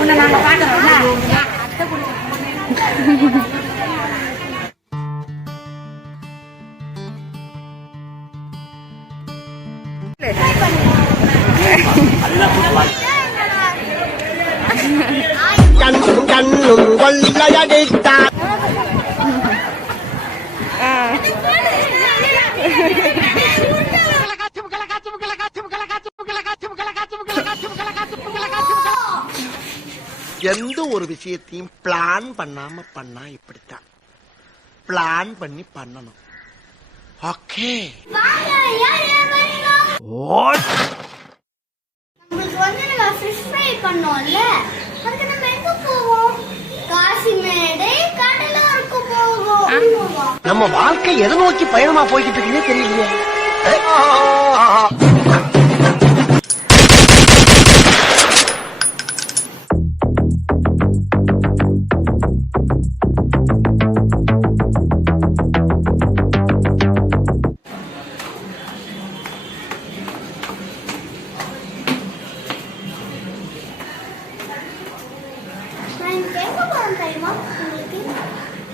உன்னை நாங்க பாக்குறோம்ல. கண்ணும் கண்ணும் கொள்ளையடித்தார். எந்த ஒரு விஷயத்தையும் பிளான் பண்ணாம பண்ணா இப்படித்தான். பிளான் பண்ணி பண்ணணும். ஓகே. உங்களுக்கு வந்து நம்ம ஃபிஷ் ஃப்ரை பண்ணோம்ல, அதுக்கு நம்ம எங்க போவோம்? காசிமேடு கடலூருக்கு போவோம். நம்ம வாழ்க்கை எதை நோக்கி பயணமா போய்கிட்டு இருக்குன்னே தெரியலையே.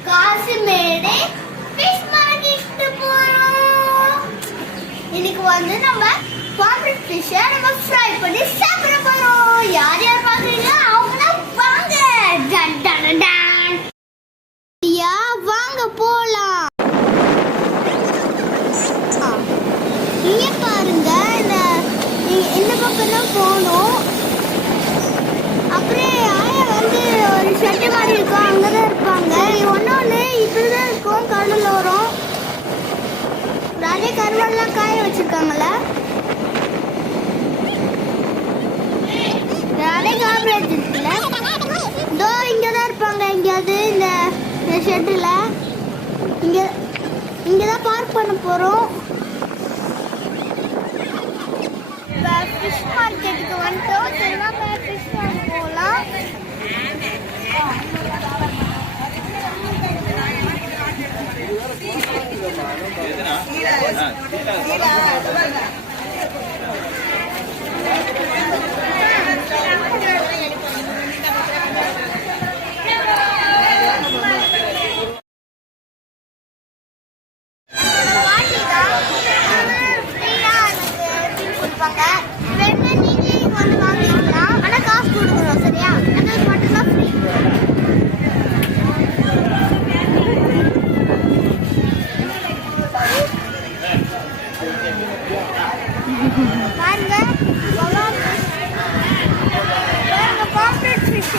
காசிமேடு ஃபிஷ் மார்க்கெட் போறோம். இன்னைக்கு வந்து நம்ம பாம்ஃப்ரெட் ஃபிஷ்ஷை நம்ம ஃப்ரை பண்ணி சாப்பிட போறோம். யார் யார் பாக்குறீங்களோ அவங்களாம் வாங்க. Done done done. யா வாங்க போலாம். இங்க பாருங்க, இந்த பக்கம் தான் போகணும். அப்புறம் ஆயா வந்து ஒரு ஷெட்டு மாதிரி இருக்கும், அங்கதான் இருப்பாங்க. ஒன்னொன்னு இப்படிதான் இருக்கும், கடல் ஓரம். நிறைய கருவாடெல்லாம் காய வச்சிருக்காங்கல்ல, நிறைய கார்பரேட் இருக்குல்ல. இதோ இங்கதான் இருப்பாங்க, எங்கேயாவது இந்த ஷெட்டுல. இங்கதான் பார்க் பண்ண போறோம். ஃபிஷ் மார்க்கெட்டுக்கு வந்துட்டோம். சரிவா ஃபிஷ் வாங்க போகலாம். பாம்ஃப்ரெட் ஃபிஷ்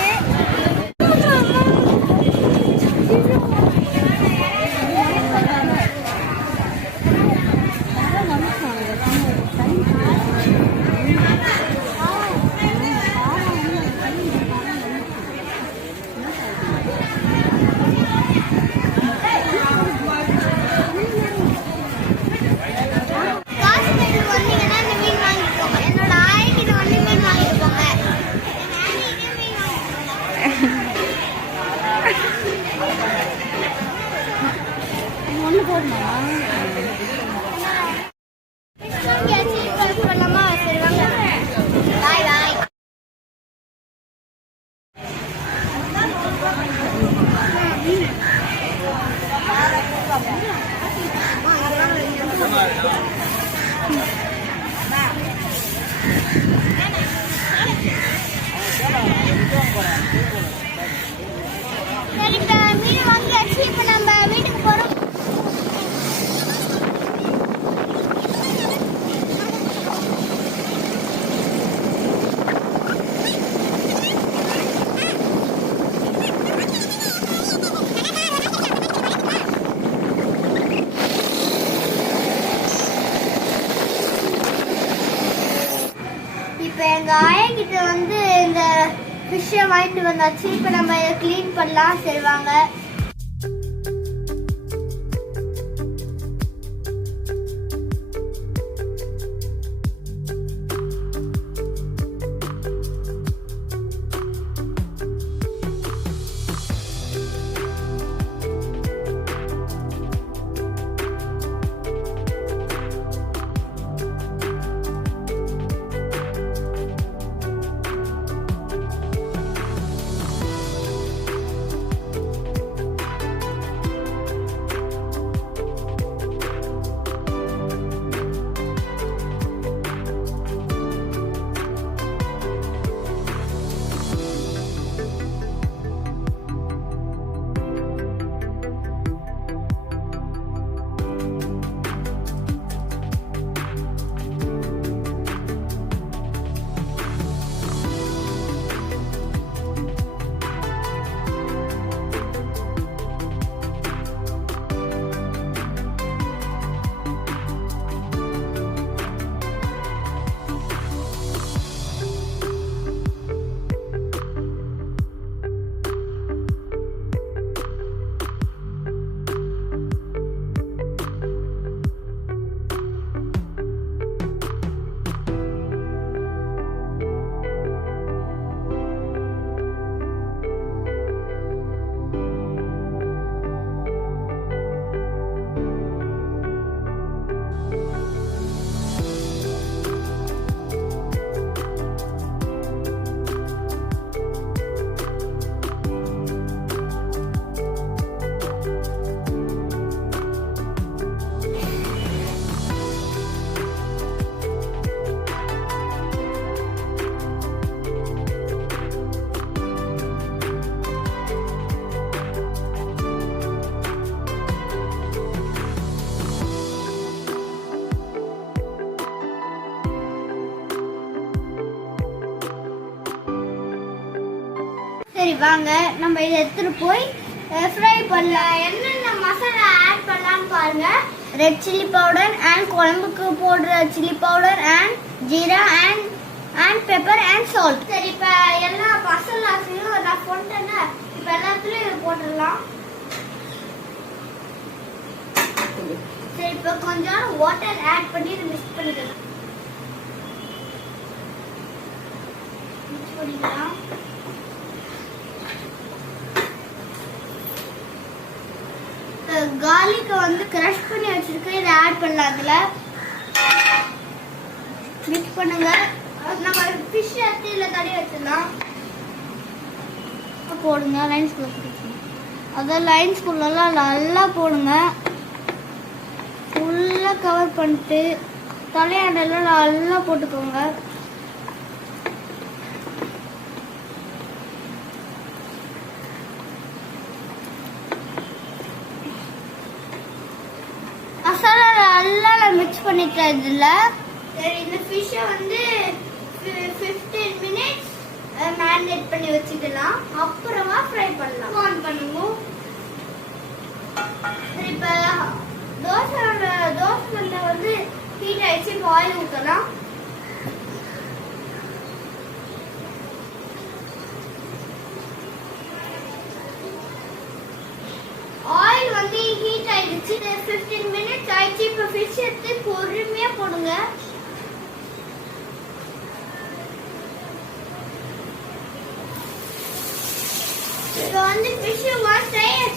இப்போ எங்க ஆயா கிட்ட வந்து இந்த ஃபிஷ்ஷை வாங்கிட்டு வந்தாச்சு. இப்போ நம்ம இதை க்ளீன் பண்ணலாம். செய்வாங்க. சரி வாங்க நம்ம இதை எடுத்துட்டு போய் ஃப்ரை பண்ணலாம். என்னென்ன மசாலா ஆட் பண்ணலாம்னு பாருங்க. ரெட் சில்லி பவுடர் அண்ட் குழம்புக்கு போடுற chilli powder and jeera and pepper and salt. சரி இப்போ எல்லா மசாலாஸையும் நான் போட்டேன்னா இப்போ எல்லாத்துலயும் இதை போட்டுடலாம். சரி இப்போ கொஞ்சம் வாட்டர் ஆட் பண்ணி இதை மிக்ஸ் பண்ணிக்கலாம். மிக்ஸ் பண்ணிக்கலாம். garlic வந்து கிரஷ் பண்ணி வச்சிருக்கேன். இதை ஆட் பண்ணலாம். அதுல மிக்ஸ் பண்ணுங்க. நம்ம ஃபிஷ் அத்தியில தடவி வச்சிடலாம். போடுங்க லைன்ஸ்குள்ள போட்டுக்கணும். அதான் லைன்ஸ்குள்ளலாம் நல்லா போடுங்க. ஃபுல்லா கவர் பண்ணிட்டு தலையாண்டெல்லாம் நல்லா போட்டுக்கோங்க. மசாலா நல்லா மிக்ஸ் பண்ணிட்டேன் இதுல. சரி இந்த ஃபிஷ்ஷை வந்து 15 மினிட்ஸ் மேரினேட் பண்ணி வச்சுக்கலாம். அப்புறமா ஃப்ரை பண்ணலாம். ஆன் பண்ணுவோம். சரி இப்போ தோசை வந்து ஹீட் ஆயிடுச்சு. இப்போ ஆயில் ஊற்றலாம். ஆயில் வந்து ஹீட் ஆயிடுச்சு. 15 மினிட்ஸ் ஆயிடுச்சு. இப்போ ஃபிஷ் எடுத்து பொறுமையா போடுங்க. இப்போ வந்து ஃபிஷ் வாஷ் ஆயிடுச்சு.